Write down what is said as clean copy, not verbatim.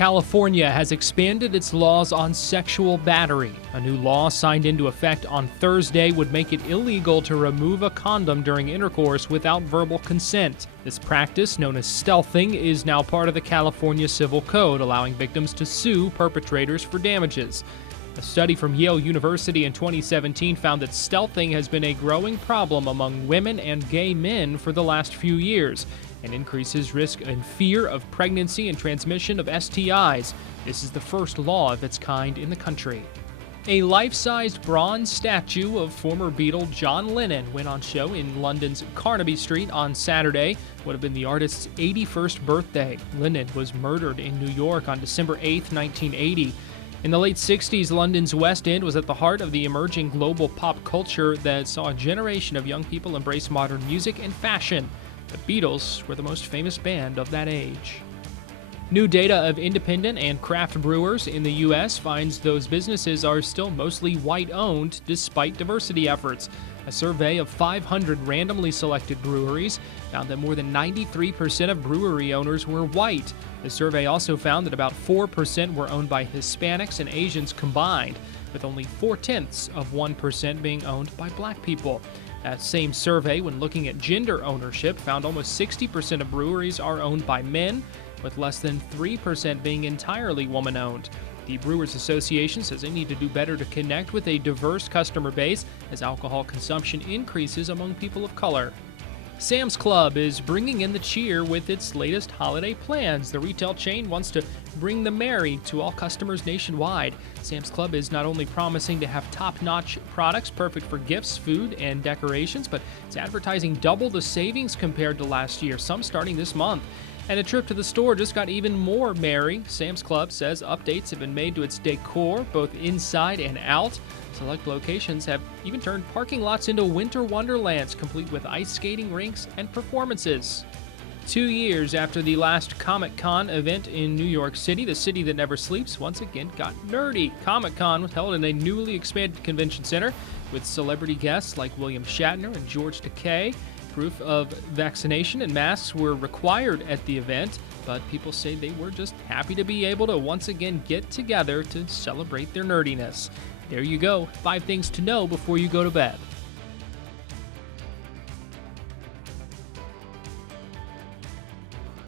California has expanded its laws on sexual battery. A new law signed into effect on Thursday would make it illegal to remove a condom during intercourse without verbal consent. This practice, known as stealthing, is now part of the California Civil Code, allowing victims to sue perpetrators for damages. A study from Yale University in 2017 found that stealthing has been a growing problem among women and gay men for the last few years, and increases risk and fear of pregnancy and transmission of STIs. This is the first law of its kind in the country. A life-sized bronze statue of former Beatle John Lennon went on show in London's Carnaby Street on Saturday. Would have been the artist's 81st birthday. Lennon was murdered in New York on December 8, 1980. In the late 60s, London's West End was at the heart of the emerging global pop culture that saw a generation of young people embrace modern music and fashion. The Beatles were the most famous band of that age. New data of independent and craft brewers in the U.S. finds those businesses are still mostly white-owned despite diversity efforts. A survey of 500 randomly selected breweries found that more than 93% of brewery owners were white. The survey also found that about 4% were owned by Hispanics and Asians combined, with only 0.4% being owned by black people. That same survey, when looking at gender ownership, found almost 60% of breweries are owned by men, with less than 3% being entirely woman-owned. The Brewers Association says they need to do better to connect with a diverse customer base as alcohol consumption increases among people of color. Sam's Club is bringing in the cheer with its latest holiday plans. The retail chain wants to bring the merry to all customers nationwide. Sam's Club is not only promising to have top-notch products perfect for gifts, food, and decorations, but it's advertising double the savings compared to last year, some starting this month. And a trip to the store just got even more merry. Sam's Club says updates have been made to its decor, both inside and out. Select locations have even turned parking lots into winter wonderlands, complete with ice skating rinks and performances. 2 years after the last Comiccon event in New York City, the city that never sleeps once again got nerdy. Comiccon was held in a newly expanded convention center with celebrity guests like William Shatner and George Takei. Proof of vaccination and masks were required at the event, but people say they were just happy to be able to once again get together to celebrate their nerdiness. There you go, 5 things to know before you go to bed.